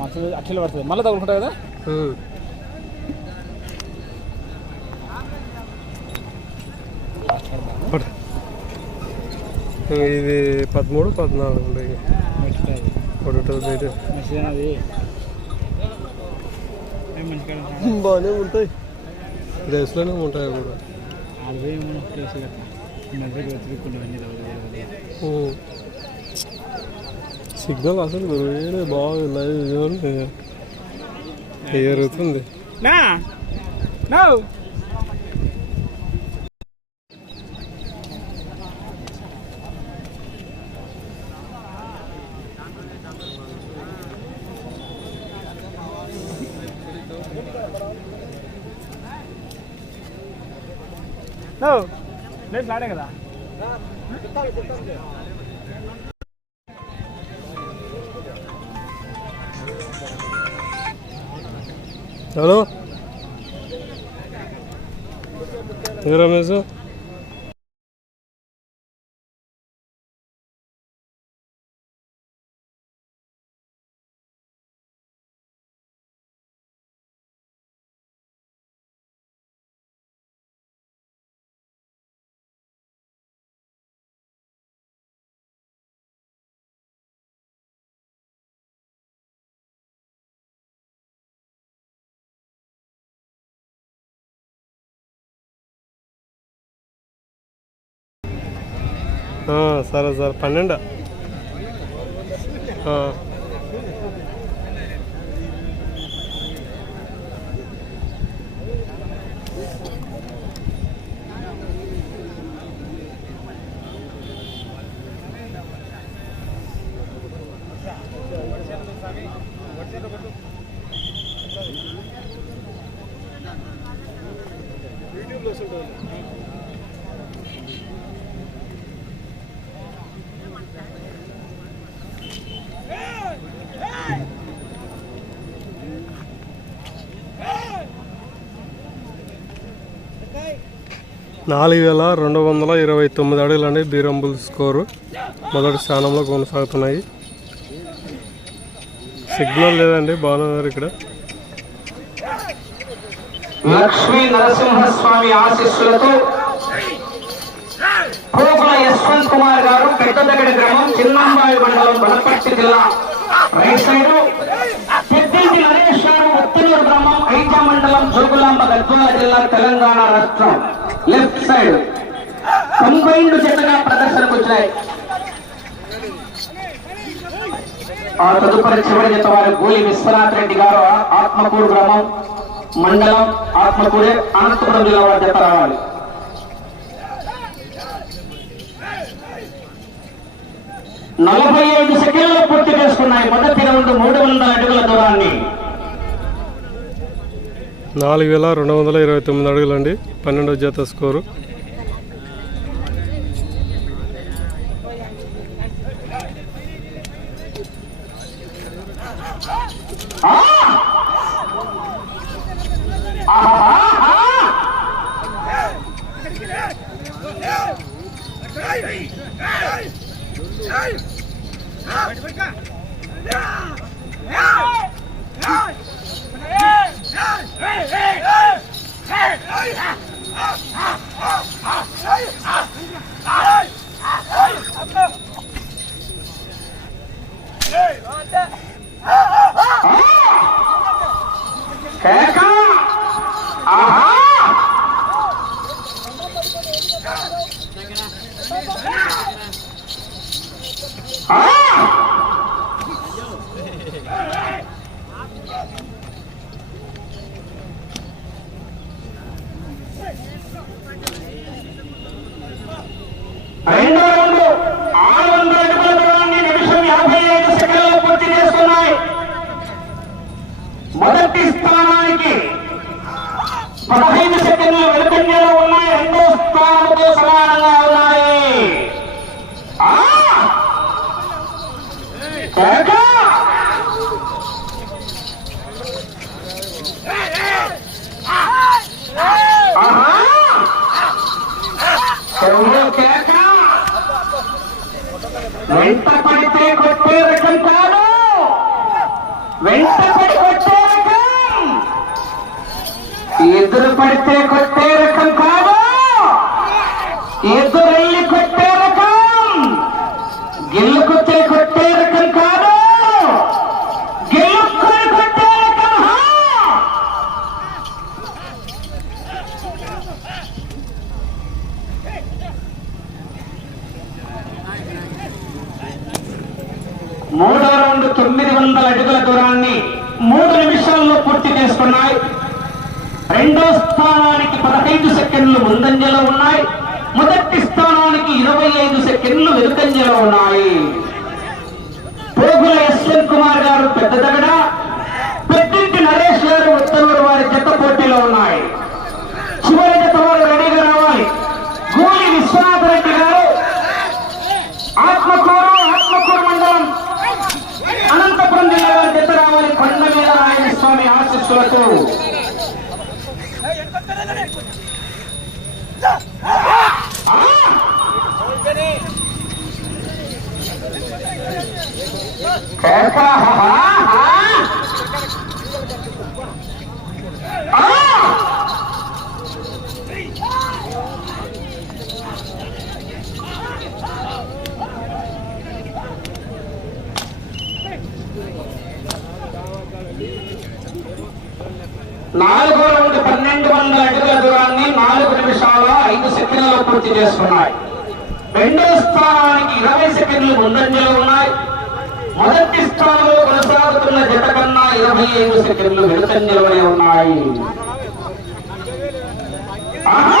మచ్చలు అట్లా పడుతుంది. మళ్ళీ తగులుకుంటా కదా. ఇది పదమూడు పద్నాలుగు. బాగానే ఉంటాయి. రేస్లోనే ఉంటాయి కూడా. సిగ్నల్ అసలు వేరే బాగా లైవ్ చూడండి ఎగురుతుంది నా? నో? నో? లేదు లాడే కదా. 알아? 네, 그러면서 సరే సార్. పన్నెండు. నాలుగు వేల రెండు వందల ఇరవై తొమ్మిది అడుగులండి బీరంబుల్ స్కోరు. మొదటి స్థానంలో కొనసాగుతున్నాయి. సిగ్నల్ లేదండి బాగున్నారు ఇక్కడ. లక్ష్మీ నరసింహస్వామి ఆశీస్సులతో పోగుల యశ్వంత్ కుమార్ గారు పెద్దదగడ గ్రామం చిన్నంబాయి మండలం బలపర్తి జిల్లా రైట్ సైడ్. పెద్దింటి నరేష్ గారు ఉత్తనూరు గ్రామం ఐజా మండలం జోగులాంబ గద్వాల జిల్లా తెలంగాణ రాష్ట్రం. Left side. కంబైన్డ్ జతగా ప్రదర్శనకు వచ్చినాయి ఆ తదుపరి చివరి జత వారు గోలి విశ్వనాథ్ రెడ్డి గారు. ఆత్మకూరు గ్రామం మండలం ఆత్మకూరే అనంతపురం జిల్లా వారి జత రావాలి. నలభై ఐదు సెకండ్లు పూర్తి చేసుకున్నాయి. మొదటి రౌండ్ మూడు వందల అడుగుల దూరాన్ని. నాలుగు వేల రెండు వందల ఇరవై తొమ్మిది అడుగులండి పన్నెండో జత స్కోరు Yeah! ఆహా ఆ! రెండో రౌండ్ ఆరు వందల అడుగుల దూరాన్ని నిమిషం యాభై ఐదు సెకండ్లు పూర్తి చేసుకున్నాయి మొదటి స్థానానికి పదహైదు సెకండ్లు వెనుకంజలో ఉన్నాయి రెండో స్థానంతో సమానంగా ఉన్నాయి ఆ! కేక! ఆహా! ఎవరో కేక! వెంట పడితే కొట్టే రకం కాదు. వెంటపడి కొట్టే రకం. ఎదురు పడితే కొట్టే రకం కాదు. ఎదురు కొట్టే రకం గెలుకుతే కొట్టే రకం కాదు గెలుక్కొని కొట్టే రకం హా! మూడవ రౌండ్ తొమ్మిది వందల అడుగుల దూరాన్ని మూడు నిమిషాల్లో పూర్తి చేసుకున్నాయి. రెండో స్థానానికి పదహైదు సెకండ్లు ముందంజలో ఉన్నాయి. మొదటి స్థానానికి ఇరవై ఐదు సెకండ్లు వెనుకంజలో ఉన్నాయి. పోగుల యశ్వంత్ కుమార్ గారు పెద్ద దగడ పెద్దింటి నరేష్ గారు ఉత్తర్వులు వారి జత పోటీలో ఉన్నాయి చివరి జత వారు రెడీగా రావాలి గూలి విశ్వనాథ రెడ్డి గారు ఆత్మకూరు ఆత్మకూరు మండలం అనంతపురం జిల్లా వారి జత రావాలి కొండ మీద నారాయణ స్వామి ఆశీస్సులతో కేక, హా, హా. ఆ! నాలుగో రౌండ్ పన్నెండు వందల అడుగుల దూరాన్ని నాలుగు నిమిషాల ఐదు సెకండ్లలో పూర్తి చేసుకున్నాయి రెండో స్థానానికి ఇరవై సెకండ్లు ముందంజలో ఉన్నాయి. మొదటి స్థానంలో కొనసాగుతున్న జత కన్నా ఇరవై ఐదు సెకండ్లు వెనుకంజలోనే ఉన్నాయి. ఆహా!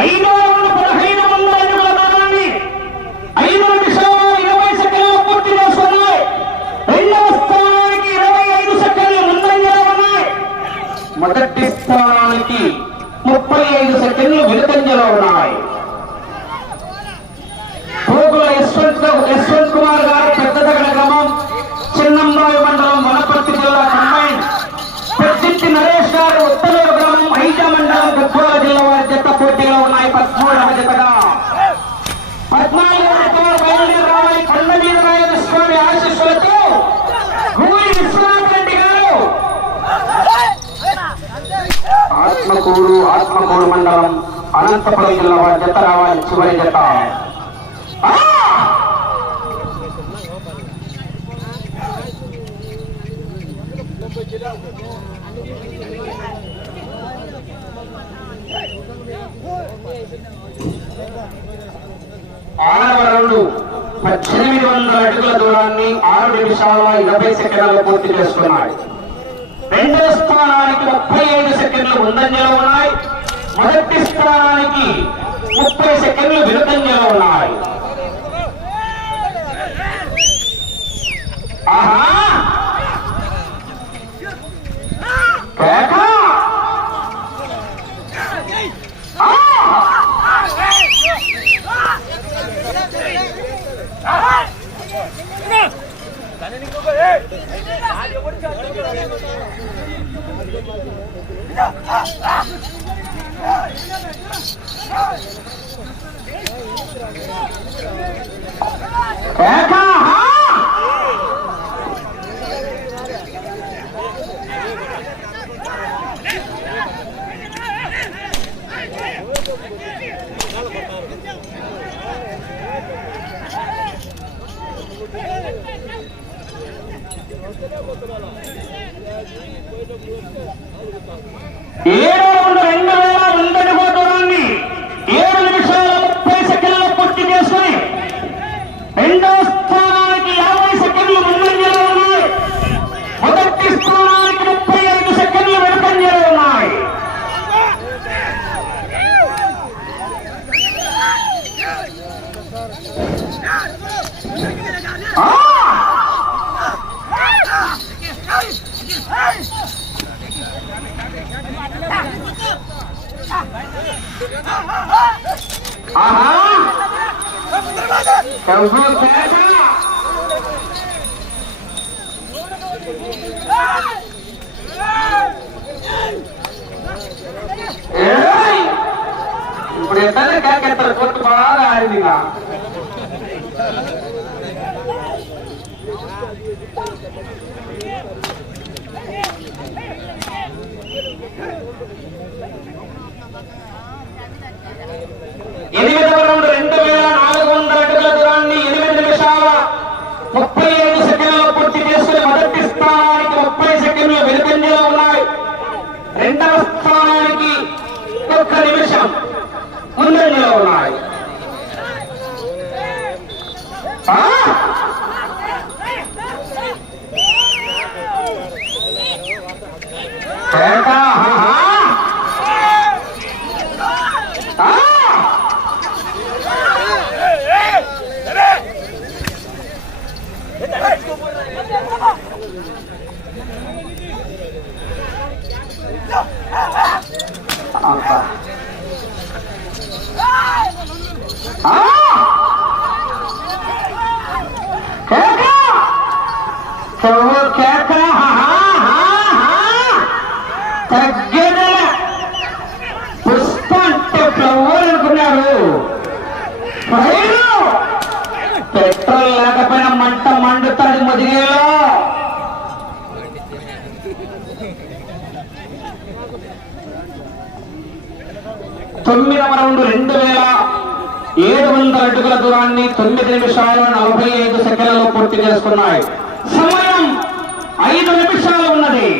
ఐదో రౌండ్ పదహైదు వందల అడుగుల దూరాన్ని ఐదు నిమిషాలు ఇరవై సెకండ్లు పూర్తి చేసుకున్నాయి రెండవ స్థానానికి ఇరవై ఐదు సెకండ్లు ముందంజలో ఉన్నాయి మొదటి స్థానానికి ముప్పై ఐదు సెకండ్లు వెనుకంజలో ఉన్నాయి పోగుల యశ్వంత్ యశ్వంత్ కుమార్ గారు పెద్దదగడ గ్రామం చిన్నంబాయి మండలం వనపర్తి జిల్లా కంబైన్ పెద్దింటి నరేష్ గారు ఉత్తలూరు గ్రామం ఐజా మండలం గద్వాల జిల్లా వారి జత పోటీలో ఉన్నాయి పద్మూడవ జతగా పద్నాలుగవ జత వారు బయలుదేరి రావాలి కొండ మీద రాయల స్వామి ఆశీస్సులతో గూరి విశ్వనాథ్ రెడ్డి గారు ఆత్మకూరు ఆత్మకూరు మండలం అనంతపురం జిల్లా వారి జత రావాలి చివరి జత ఆ! పద్దెనిమిది వందల అడుగుల దూరాన్ని ఆరు నిమిషాల ఇరవై సెకండ్లలో పూర్తి చేస్తున్నాడు రెండో స్థానానికి ముప్పై ఐదు సెకండ్లు ముందంజలో ఉన్నాయి. మొదటి స్థానానికి ముప్పై సెకండ్లు విరుదంజలో ఉన్నాయి. ఇప్పుడు ఎట్లా కేకెత్తారు కొట్టు బాగా ఆడిందిగా ఎనిమిదవ రౌండ్ రెండు వేల నాలుగు వందల అడుగుల దూరాన్ని ఎనిమిది నిమిషాల ముప్పై ఐదు సెకండ్లు పూర్తి చేసుకుని మొదటి స్థానానికి ముప్పై సెకండ్లు వెలుగంజలో ఉన్నాయి. రెండవ స్థానానికి ఒక్క నిమిషం ముందంజలో ఉన్నాయి. మంట మండుతాడు ముదిగేలో. తొమ్మిదవ రౌండ్ రెండు వేల ఏడు వందల అడుగుల దూరాన్ని తొమ్మిది నిమిషాలు నలభై ఐదు సెకండ్లలో పూర్తి చేసుకున్నాయి. సమయం ఐదు నిమిషాలు ఉన్నది.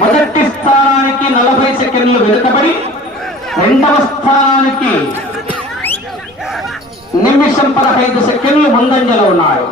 మొదటి స్థానానికి నలభై సెకండ్లు వెనుకబడి రెండవ స్థానానికి నిమిషం పదహైదు సెకండ్లు ముందంజలో ఉన్నాయి.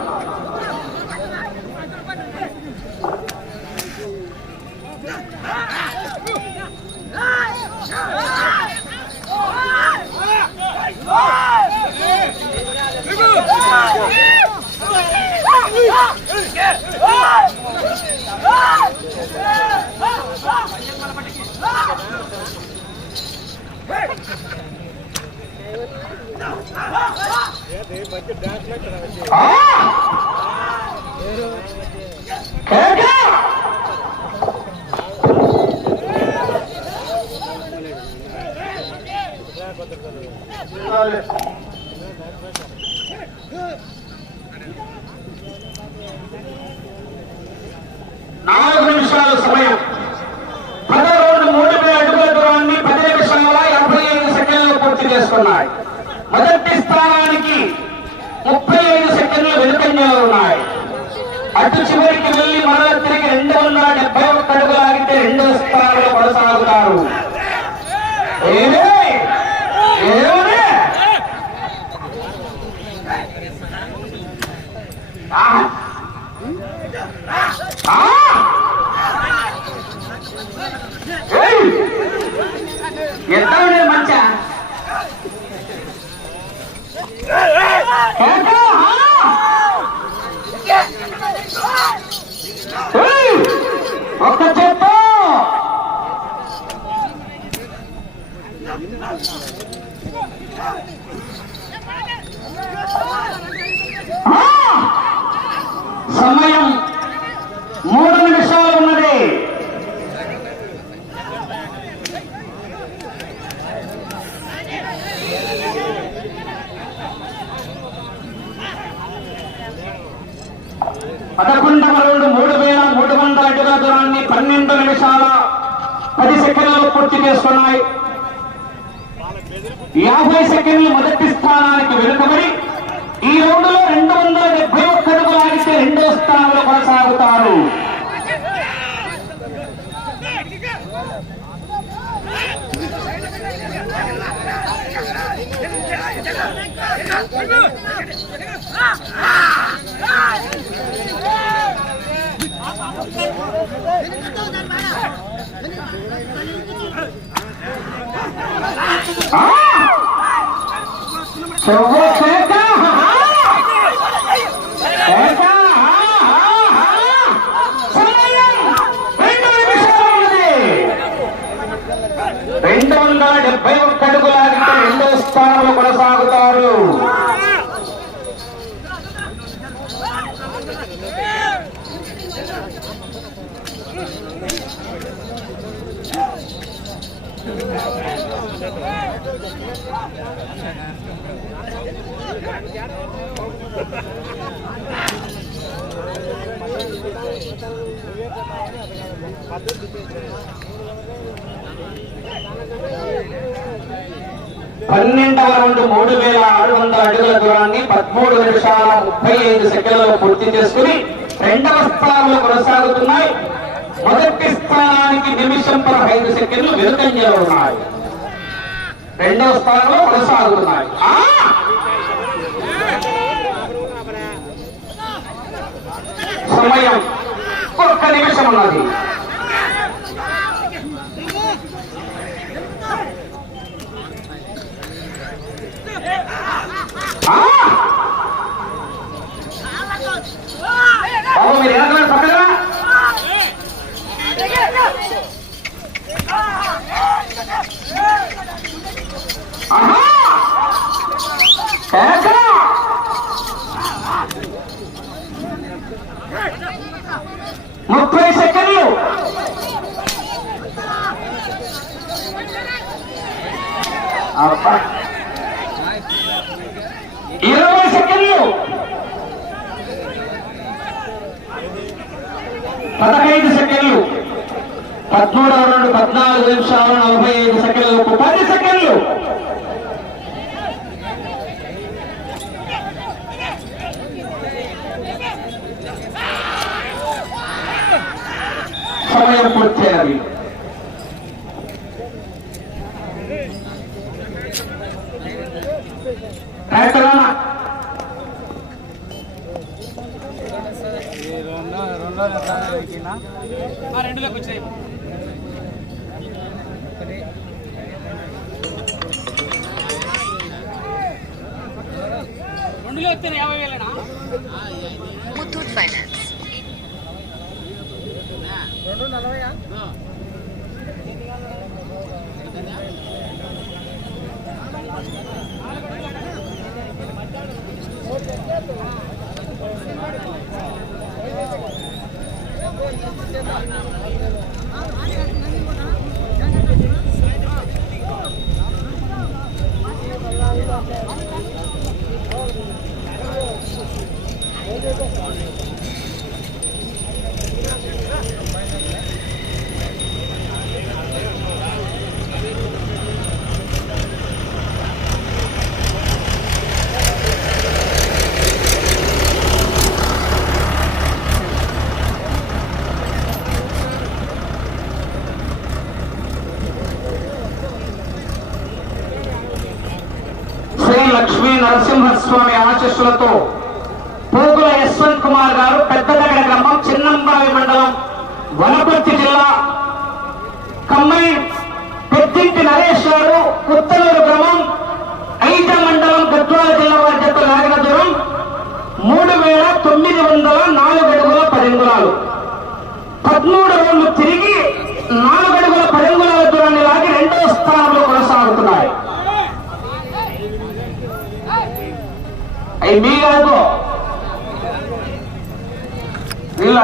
నాలుగు నిమిషాల సమయం. పదో రోజు మూడు వేల అడుగుల దూరాన్ని పది నిమిషాల యాభై ఐదు సెకండ్లు పూర్తి చేసుకున్నాయి మొదటి స్థానానికి ముప్పై ఐదు సెకండ్లు వెనుకంజలో ఉన్నాయి అటు చివరికి వెళ్ళి మరల తిరిగి రెండు వందల డెబ్బై ఒక్క అడుగులు ఆగితే రెండవ స్థానంలో కొనసాగుతారు! ఎంత మంచా పదకొండవ రెండు మూడు వేల మూడు వందల అడుగుల దూరాన్ని పన్నెండు నిమిషాల పది సెకండ్లు పూర్తి చేస్తున్నాయి యాభై సెకండ్లు మొదటి స్థానానికి వెనుకబడి ఈ రోడ్డులో రెండు వందల డెబ్బై ఒక్క అడుగులు ఆడితే రెండో స్థానంలో కొనసాగుతారు. రెండు వందల డెబ్బై ఒక్క అడుగులాగితే రెండో స్థానంలో కొనసాగుతారు పన్నెండవ రౌండ్ మూడు వేల ఆరు వందల అడుగుల దూరాన్ని పదమూడు నిమిషాల ముప్పై ఐదు సెకండ్లలో పూర్తి చేసుకుని రెండవ స్థానంలో కొనసాగుతున్నాయి. మొదటి స్థానానికి నిమిషం పదహైదు సెకండ్లు వెనుకంజలో ఉన్నాయి. రెండవ స్థానంలో కొనసాగుతున్నాయి. సమయం ఒక్క నిమిషం ఉన్నది. ఇరవై సెకండ్లు. పదహైదు సెకండ్లు. పద్మూడు రెండు పద్నాలుగు నిమిషాలు నలభై ఐదు సెకండ్లు. పది సెకండ్లు. సమయం పూర్తయ్యాలి ట్రాక్టర్ రెండో రెండో స్థానాలు ఎక్కినా రెండులోకి వచ్చాయి రెండులో వస్తే యాభై వేలనా లక్ష్మీ నరసింహస్వామి ఆశస్సులతో పోగుల యశ్వంత్ కుమార్ గారు పెద్దదగడ గ్రామం చిన్నంబావి మండలం వనపర్తి జిల్లా కమ్మై పెద్దింటి నరేష్ గారు ఉత్తలూరు గ్రామం ఐద మండలం గద్వాల జిల్లా వారి జత లాగిన దూరం మూడు వేల తొమ్మిది వందల నాలుగు అడుగుల పదింగులాలు పదమూడు రోజులు తిరిగి నాలుగు అడుగుల పదింగులాల దూరాన్ని లాగి రెండవ స్థానంలో కొనసాగుతున్నాయి అవి మీ కాదు వీళ్ళ